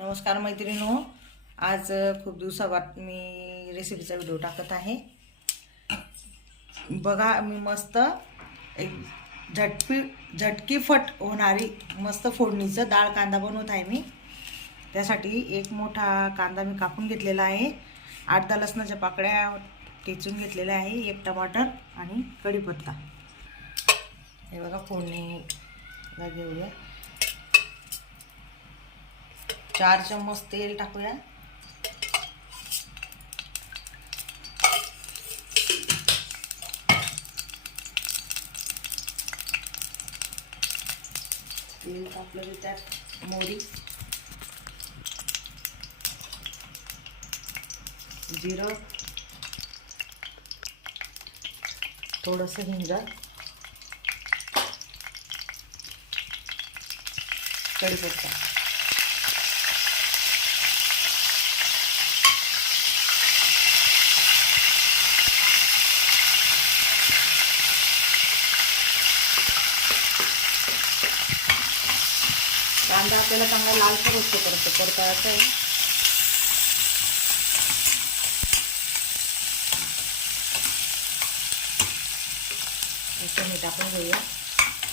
नमस्कार मैत्रिणो आज खूप दिवसाबाद मी रेसिपीचा व्हिडिओ टाकत आहे. बघा मी मस्त एक झटपी झटकीफट होणारी मस्त फोडणीचं डाळ कांदा बनवत आहे मी. त्यासाठी एक मोठा कांदा मी कापून घेतलेला आहे. आठ दहा लसणाच्या पाकळ्या टेचून घेतलेल्या आहे एक टमाटर आणि कढीपत्ता. हे बघा फोडणीला घेऊया. चार चम्मच तेल टाकूया. तेल टाकलं की त्यात मोरी जिरं थोडंसं हिंग कढीपत्ता. कांदा आपल्याला चांगला लालसर होतोपर्यंत परतायचा आहे. इथे मी टाकून घेऊया.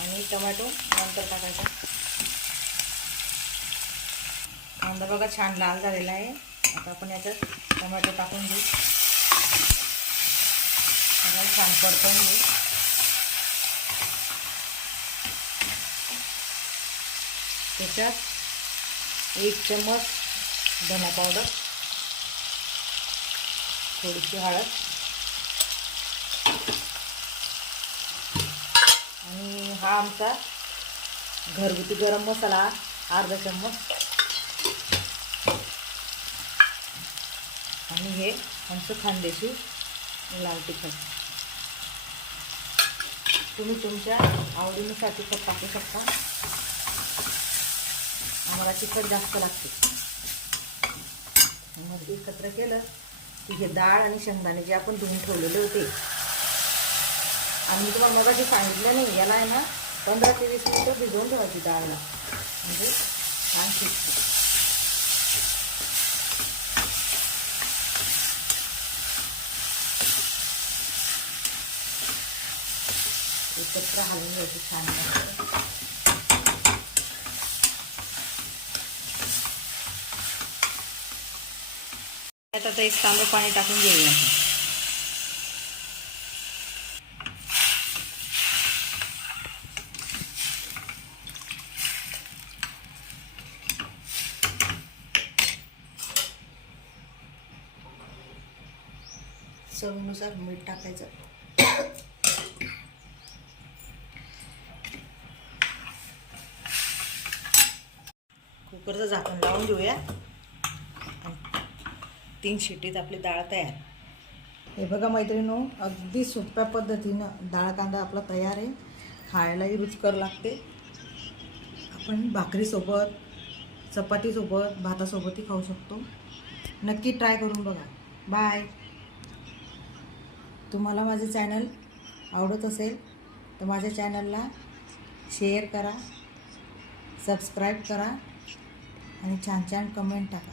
आणि टोमॅटो नंतर टाकायचा. कांदा बघा छान लाल झालेला आहे. आता आपण याच्यात टोमॅटो टाकून घेऊ. छान परतवून घेऊ. त्याच्यात एक चम्मच धना पावडर थोडीशी हळद आणि हा आमचा घरगुती गरम मसाला अर्धा चम्मच. आणि हे आमचं खांदेशी लाल तिखट. तुम्ही तुमच्या आवडीनुसार तिखट टाकू शकता. मला तिखट जास्त लागते. मग एकत्र केलं की हे डाळ आणि शेंगदाणे जे आपण धुवून ठेवलेले होते. आणि तुम्हाला तुम्हाला जे सांगितलं नाही याला आहे ना पंधरा ते वीस मिनटं भिजवून ठेवायची डाळला. म्हणजे छान शिजते. एकत्र हलवून घ्यायची छान. आता एक तांबे पाणी टाकून घेऊया. चवीनुसार मीठ टाकायचं. कुकरचं झाकण लावून घेऊया. तीन शिटीत आपली डाळ तयार. हे बघा मैत्रिणो अगदी सोप्या पद्धतीनं डाळ कांदा आपला तयार आहे. खायलाही रुचकर लागते. आपण भाकरीसोबत चपातीसोबत भातासोबतही खाऊ शकतो. नक्की ट्राय करून बघा. बाय. तुम्हाला माझे चॅनल आवडत असेल तर माझ्या चॅनलला शेअर करा सबस्क्राईब करा आणि छान छान कमेंट टाका.